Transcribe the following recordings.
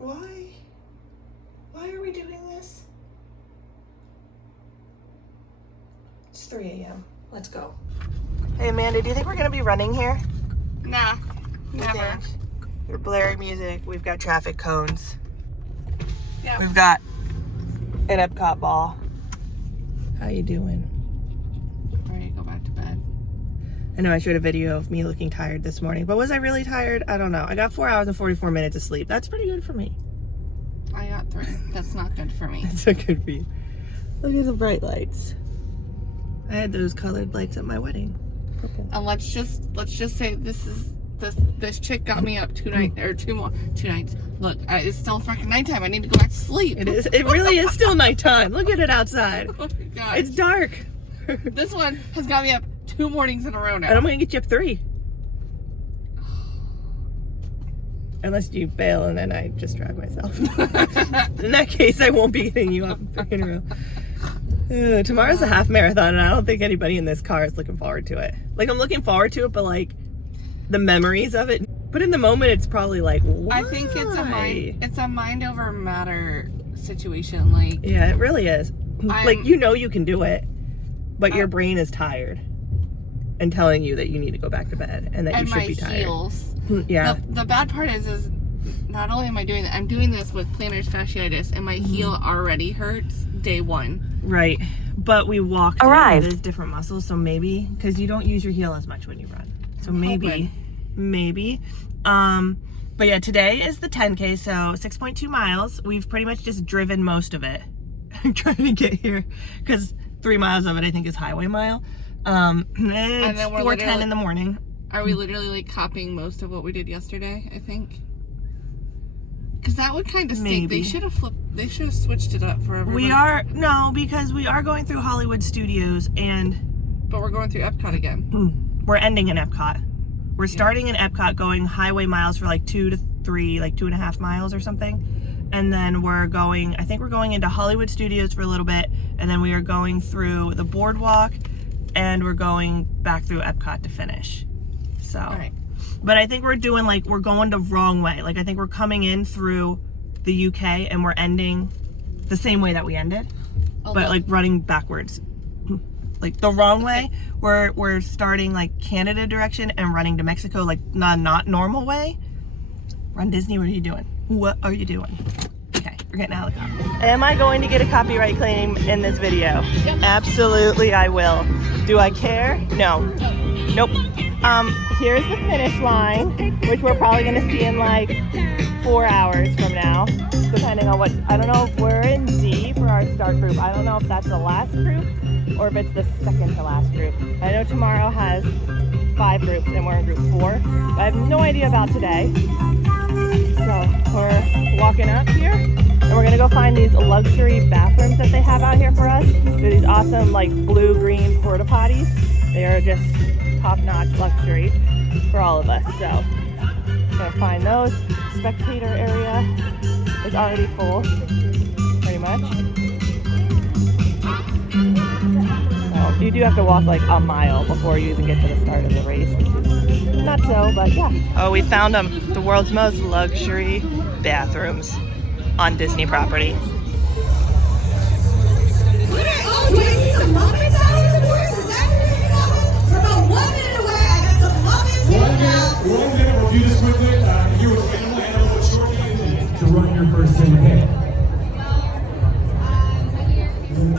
Why? Why are we doing this? It's 3 a.m. Let's go. Hey, Amanda, do you think we're going to be running here? Nah, never. We're blaring music. We've got traffic cones. Yeah. We've got an Epcot ball. How you doing? Ready to go back to bed. I know I showed a video of me looking tired this morning, but was I really tired? I don't know. I got 4 hours and 44 minutes of sleep. That's pretty good for me. I got 3. That's not good for me. That's so good for you. Look at the bright lights. I had those colored lights at my wedding. Purple. And let's just say this chick got me up 2 nights. Look, it's still freaking nighttime. I need to go back to sleep. It is. It really is still nighttime. Look at it outside. Oh my God. It's dark. This one has got me up 2 mornings in a row now. And I'm gonna get you up 3. Unless you bail and then I just drag myself. In that case, I won't be getting you up 3 in a row. Tomorrow's a half marathon, and I don't think anybody in this car is looking forward to it. Like, I'm looking forward to it, but like the memories of it. But in the moment, it's probably like, why? I think it's a mind over matter situation. Like, yeah, it really is. Like, you know you can do it, but your brain is tired and telling you that you need to go back to bed and that you should be tired. Heels. Yeah. The bad part is not only am I doing that, I'm doing this with plantar fasciitis, and my heel already hurts day 1. Right. But we walked in with different muscles, so maybe, because you don't use your heel as much when you run. So maybe. But yeah, today is the 10K, so 6.2 miles. We've pretty much just driven most of it. I'm trying to get here, because 3 miles of it I think is highway mile. It's 4:10 in the morning. Are we literally like copying most of what we did yesterday, I think? Because that would kind of stink. They should have switched it up for everybody. Because we are going through Hollywood Studios, but we're going through Epcot again. We're ending in Epcot. We're starting in Epcot, going highway miles for like 2 to 3, like 2.5 miles or something. And then I think we're going into Hollywood Studios for a little bit, and then we are going through the boardwalk, and we're going back through Epcot to finish. So, right. But I think we're going the wrong way. Like, I think we're coming in through the UK and we're ending the same way that we ended, but like running backwards. Like the wrong way. We're starting like Canada direction and running to Mexico, like not normal way. RunDisney, what are you doing? What are you doing? Okay, we're getting out of the car. Am I going to get a copyright claim in this video? Yep. Absolutely I will. Do I care? No. Nope. Here's the finish line, which we're probably gonna see in like 4 hours from now, depending on I don't know if we're in D for our start group. I don't know if that's the last group or if it's the second to last group. I know tomorrow has 5 groups and we're in group 4. I have no idea about today. So we're walking up here and we're gonna go find these luxury bathrooms that they have out here for us. They're these awesome like blue-green porta potties. They are just top-notch luxury for all of us. So gonna find those. Spectator area is already full, pretty much. So you do have to walk like a mile before you even get to the start of the race, which is not so, but yeah. Oh, we found them. The world's most luxury bathrooms on Disney property. One minute, we'll do this quickly. Here with Animal Shorty to run your first 10K.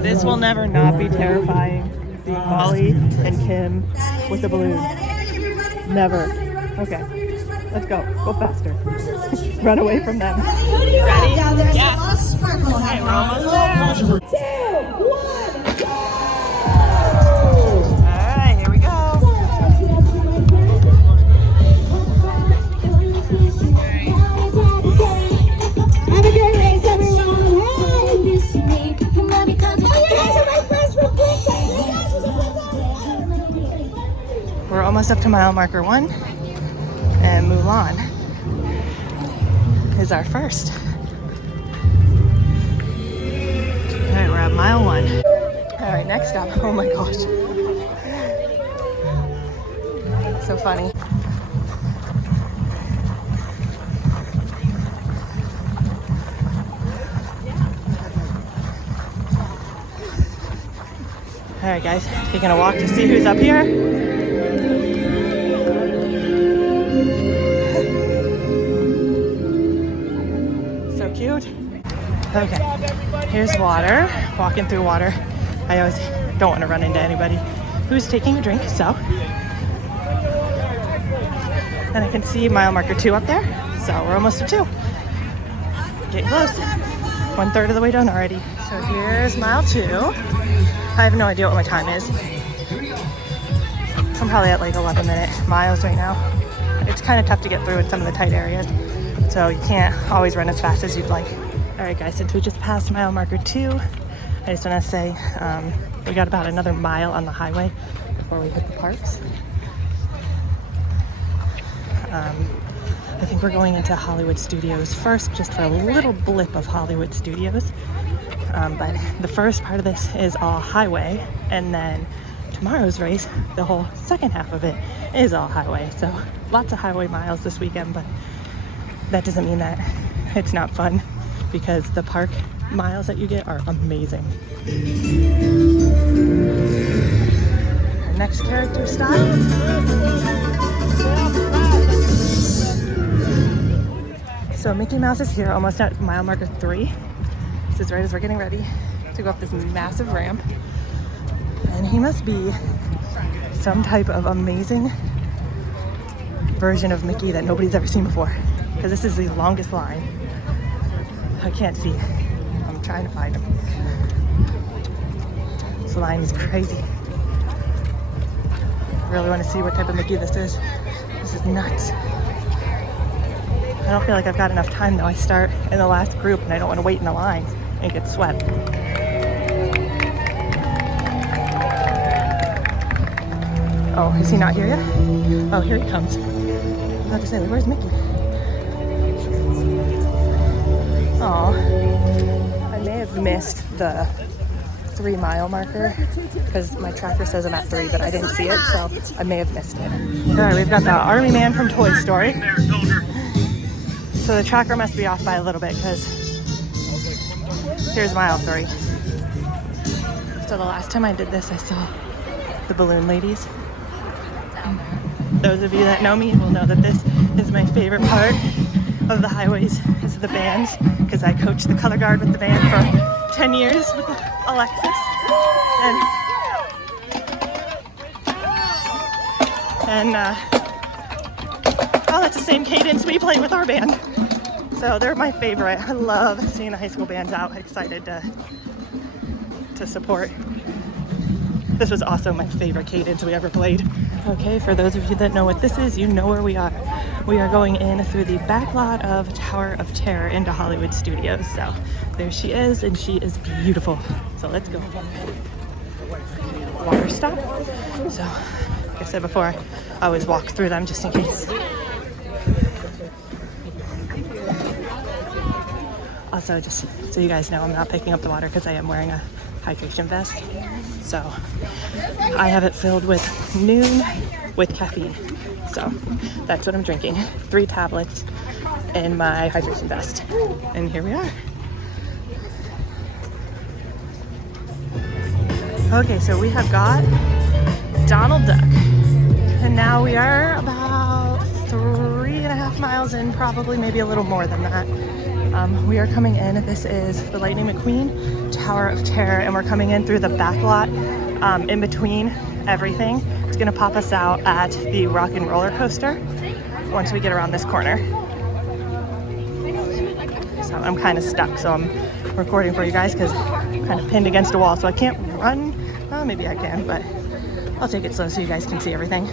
This will never not be terrifying. Seeing Molly and Kim with the balloon. Never. Okay, let's go. Go faster. Run away from them. Ready? Yeah. Okay, we're almost there. 2, 1, go! All right, here we go. Have a great race, everyone. We're almost up to mile marker 1, and Mulan is our first. All right, we're at mile 1. All right, next up, oh my gosh. So funny. All right, guys, taking a walk to see who's up here. So cute. Okay, here's water. Walking through water. I always don't want to run into anybody who's taking a drink, so. And I can see mile marker 2 up there, so we're almost to 2. Getting close. 1/3 of the way done already. So here's mile 2. I have no idea what my time is. I'm probably at like 11-minute miles right now. It's kind of tough to get through in some of the tight areas, so you can't always run as fast as you'd like. All right, guys, since we just passed mile marker 2, I just want to say we got about another mile on the highway before we hit the parks. I think we're going into Hollywood Studios first, just for a little blip of Hollywood Studios. But the first part of this is all highway, and then tomorrow's race, the whole second half of it is all highway. So lots of highway miles this weekend, but that doesn't mean that it's not fun, because the park miles that you get are amazing. Our next character stop. So Mickey Mouse is here, almost at mile marker 3. This is right as we're getting ready to go up this massive ramp. And he must be some type of amazing version of Mickey that nobody's ever seen before, because this is the longest line. I can't see. I'm trying to find him. This line is crazy. I really want to see what type of Mickey this is. This is nuts. I don't feel like I've got enough time though. I start in the last group and I don't want to wait in the line and get swept. Oh, is he not here yet? Oh, here he comes. I was about to say, where's Mickey? Oh, I may have missed the 3 mile marker because my tracker says I'm at 3, but I didn't see it, so I may have missed it. All right, we've got the Army Man from Toy Story. So the tracker must be off by a little bit, because here's mile 3. So the last time I did this, I saw the balloon ladies. Those of you that know me will know that this is my favorite part of the highways, is the bands, because I coached the color guard with the band for 10 years with Alexis. And oh, that's the same cadence we play with our band. So they're my favorite. I love seeing the high school bands out. Excited to support. This was also my favorite cadence we ever played. Okay, for those of you that know what this is, you know where we are. We are going in through the back lot of Tower of Terror into Hollywood Studios. So there she is, and she is beautiful. So let's go. Water stop. So like I said before, I always walk through them just in case. Also, just so you guys know, I'm not picking up the water because I am wearing a hydration vest. So I have it filled with Noon with caffeine. So that's what I'm drinking. 3 tablets in my hydration vest. And here we are. Okay, so we have got Donald Duck. And now we are about 3.5 miles in, probably maybe a little more than that. We are coming in. This is the Lightning McQueen Tower of Terror, and we're coming in through the back lot in between everything. It's gonna pop us out at the Rock and Roller Coaster once we get around this corner. So I'm kind of stuck, so I'm recording for you guys because I'm kind of pinned against a wall, so I can't run. Well, maybe I can, but I'll take it slow so you guys can see everything.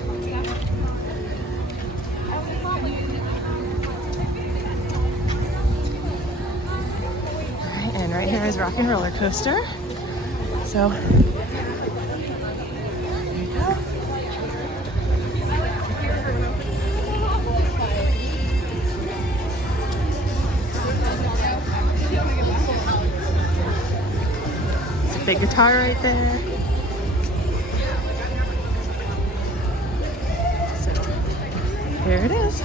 And right here is Rock and Roller Coaster. So there you go. It's a big guitar right there. So here it is.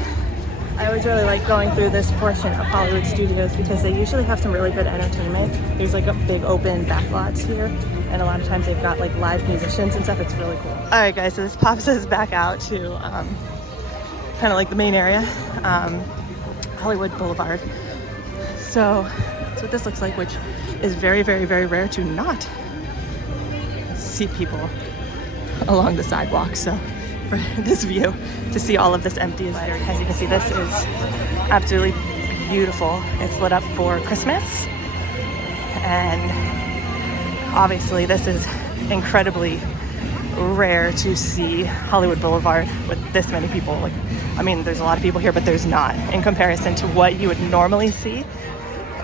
I always really like going through this portion of Hollywood Studios because they usually have some really good entertainment. There's like a big open back lots here, and a lot of times they've got like live musicians and stuff. It's really cool. All right, guys, so this pops us back out to kind of like the main area, Hollywood Boulevard. So that's what this looks like, which is very, very, very rare to not see people along the sidewalk. So for this view, to see all of this empty is very, as you can see, this is absolutely beautiful. It's lit up for Christmas, and obviously this is incredibly rare to see Hollywood Boulevard with this many people. Like, I mean, there's a lot of people here, but there's not in comparison to what you would normally see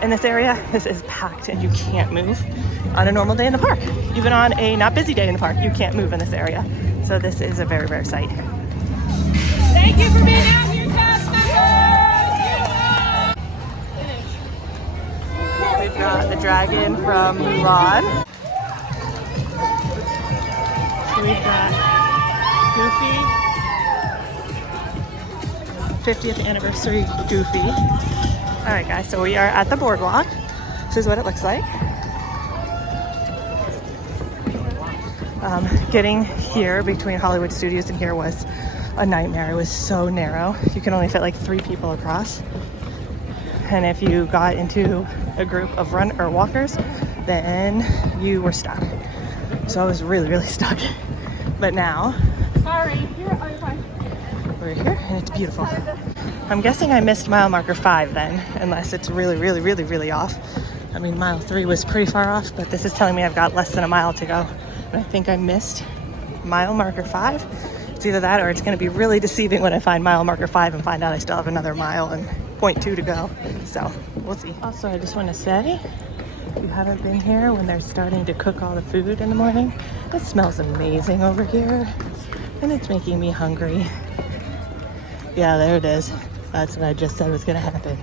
in this area. This is packed and you can't move on a normal day in the park. Even on a not busy day in the park, you can't move in this area. So this is a very rare sight here. Thank you for being out here, cast members! We've got the dragon from Mulan. We've got Goofy. 50th anniversary Goofy. All right, guys, so we are at the boardwalk. This is what it looks like. Getting here between Hollywood Studios and here was a nightmare. It was so narrow. You can only fit like 3 people across. And if you got into a group of walkers, then you were stuck. So I was really, really stuck. But now, we're here and it's beautiful. I'm guessing I missed mile marker 5 then, unless it's really, really, really, really off. I mean, mile 3 was pretty far off, but this is telling me I've got less than a mile to go. And I think I missed mile marker 5. It's either that or it's going to be really deceiving when I find mile marker 5 and find out I still have another mile and 0.2 to go. So we'll see. Also, I just want to say, if you haven't been here when they're starting to cook all the food in the morning, it smells amazing over here and it's making me hungry. Yeah, there it is. That's what I just said was going to happen.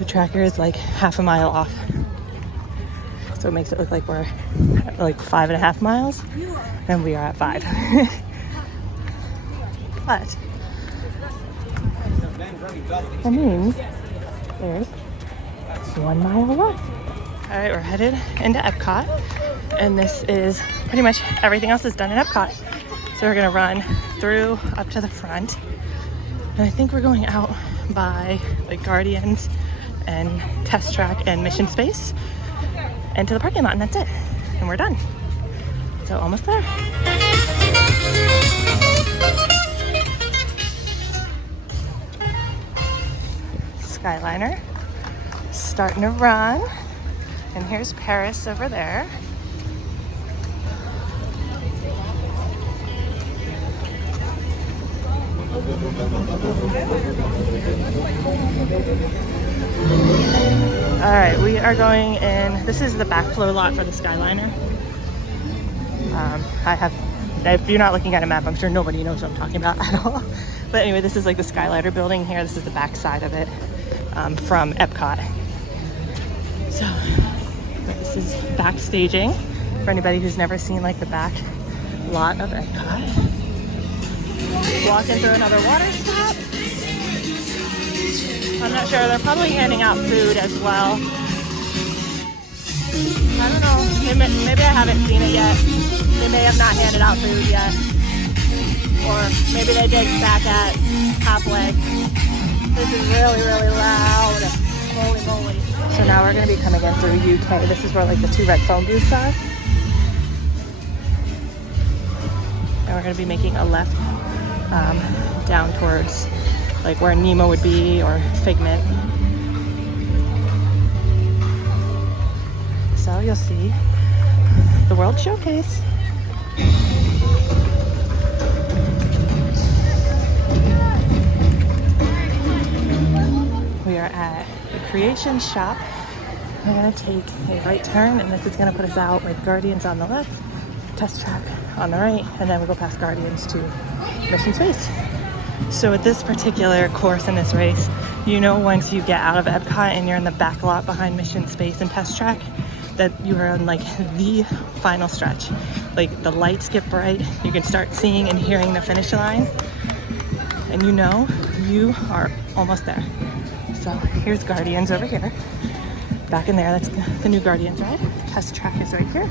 The tracker is like half a mile off. So it makes it look like we're at like 5.5 miles and we are at 5. But that means there's 1 mile left. All right, we're headed into Epcot, and this is pretty much everything else is done in Epcot. So we're gonna run through up to the front, and I think we're going out by like Guardians and Test Track and Mission Space and to the parking lot, and that's it. And we're done. So almost there. Skyliner starting to run, and here's Paris over there. All right, we are going in. This is the backflow lot for the Skyliner. If you're not looking at a map, I'm sure nobody knows what I'm talking about at all. But anyway, this is like the Skyliner building here. This is the back side of it from Epcot. So this is backstaging for anybody who's never seen like the back lot of Epcot. Walking through another water stop. I'm not sure. They're probably handing out food as well. I don't know. Maybe I haven't seen it yet. They may have not handed out food yet. Or maybe they did back at halfway. This is really, really loud. Holy moly. So now we're going to be coming in through UK. This is where like the 2 red phone booths are. And we're going to be making a left down towards like where Nemo would be or Figment. So you'll see the World Showcase. We are at the Creation Shop. We're gonna take a right turn, and this is gonna put us out with Guardians on the left, Test Track on the right, and then we go past Guardians to Mission Space. So with this particular course in this race, you know once you get out of Epcot and you're in the back lot behind Mission Space and Test Track, that you are on like the final stretch. Like the lights get bright, you can start seeing and hearing the finish line, and you know you are almost there. So here's Guardians over here. Back in there, that's the new Guardians ride. Test track is right here.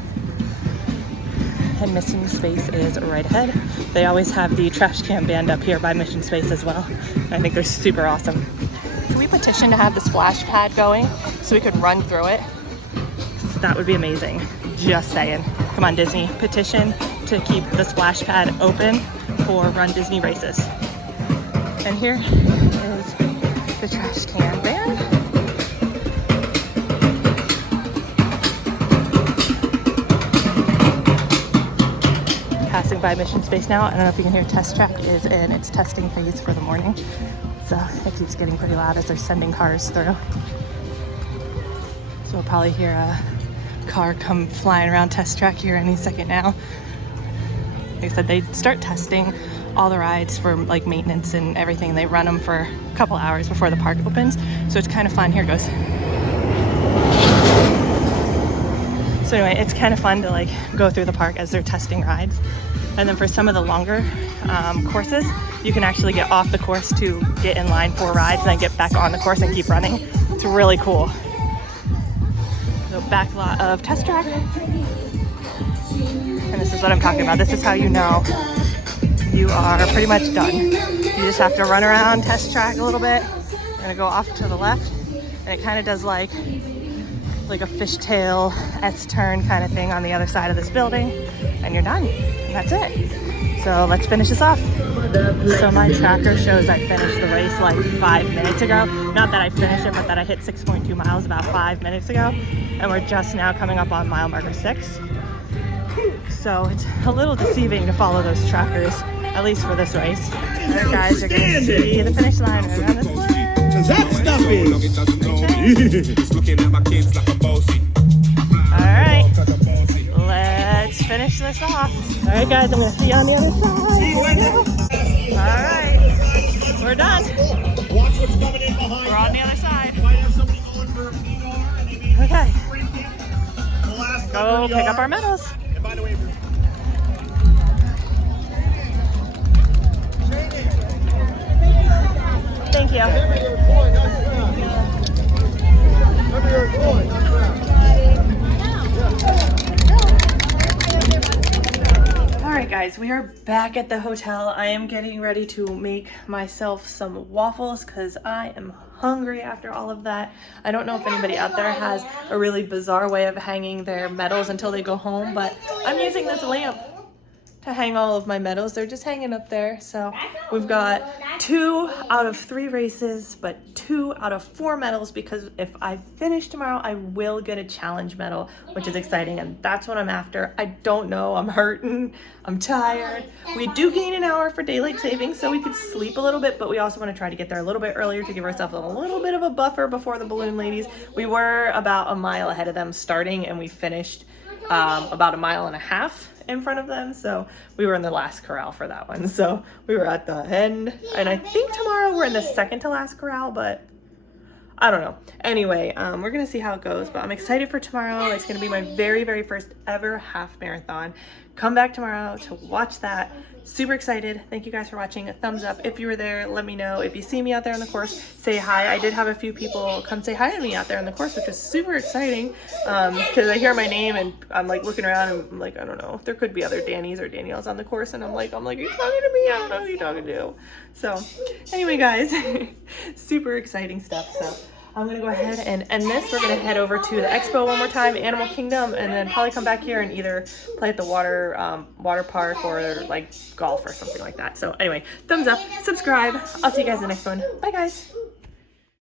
And Mission Space is right ahead. They always have the trash can band up here by Mission Space as well. I think they're super awesome. Can we petition to have the splash pad going so we could run through it? That would be amazing. Just saying. Come on, Disney. Petition to keep the splash pad open for RunDisney races. And here is the trash can band. Passing by Mission Space now. I don't know if you can hear, test track is in its testing phase for the morning. So it keeps getting pretty loud as they're sending cars through. So we'll probably hear a car come flying around test track here any second now. Like I said, they start testing all the rides for like maintenance and everything. They run them for a couple hours before the park opens. So it's kind of fun. Here it goes. So anyway, it's kind of fun to like go through the park as they're testing rides. And then for some of the longer courses, you can actually get off the course to get in line for rides and then get back on the course and keep running. It's really cool. So back lot of test track. And this is what I'm talking about. This is how you know you are pretty much done. You just have to run around test track a little bit. You're gonna go off to the left, and it kind of does like a fishtail S-turn kind of thing on the other side of this building, and you're done. And that's it. So let's finish this off. So my tracker shows I finished the race like 5 minutes ago. Not that I finished it, but that I hit 6.2 miles about 5 minutes ago. And we're just now coming up on mile marker 6. So it's a little deceiving to follow those trackers, at least for this race. Alright guys, you're gonna see the finish line right around this way. That stuff is. Alright, let's finish this off. Alright guys, I'm gonna see you on the other side. Alright, we're done. Watch what's coming in behind. We're on the other side. Might have somebody going for a PR and they may Okay, the last go pick up our medals. And by the way, Thank you. Alright guys, we are back at the hotel. I am getting ready to make myself some waffles because I am hungry after all of that. I don't know if anybody out there has a really bizarre way of hanging their medals until they go home, but I'm using this lamp to hang all of my medals. They're just hanging up there. So we've got 2 out of 3 races, but 2 out of 4 medals, because if I finish tomorrow, I will get a challenge medal, which is exciting, and that's what I'm after. I don't know, I'm hurting, I'm tired. We do gain an hour for daylight savings, so we could sleep a little bit, but we also want to try to get there a little bit earlier to give ourselves a little bit of a buffer before the balloon ladies. We were about a mile ahead of them starting, and we finished about a mile and a half in front of them, so we were in the last corral for that one. So we were at the end, and I think tomorrow we're in the second to last corral, but I don't know. Anyway, we're gonna see how it goes, but I'm excited for tomorrow. It's gonna be my very first ever half marathon. Come back tomorrow to watch that. Super excited. Thank you guys for watching. A thumbs up if you were there. Let me know if you see me out there on the course. Say hi. I did have a few people come say hi to me out there on the course, which was super exciting, because I hear my name and I'm like looking around and I'm like, I don't know, there could be other Dannies or Danielles on the course, and I'm like, are you talking to me? I don't know who you're talking to. So anyway guys, super exciting stuff. So I'm gonna go ahead and end this. We're gonna head over to the expo one more time, Animal Kingdom, and then probably come back here and either play at the water park or like golf or something like that. So anyway, thumbs up, subscribe. I'll see you guys in the next one. Bye guys.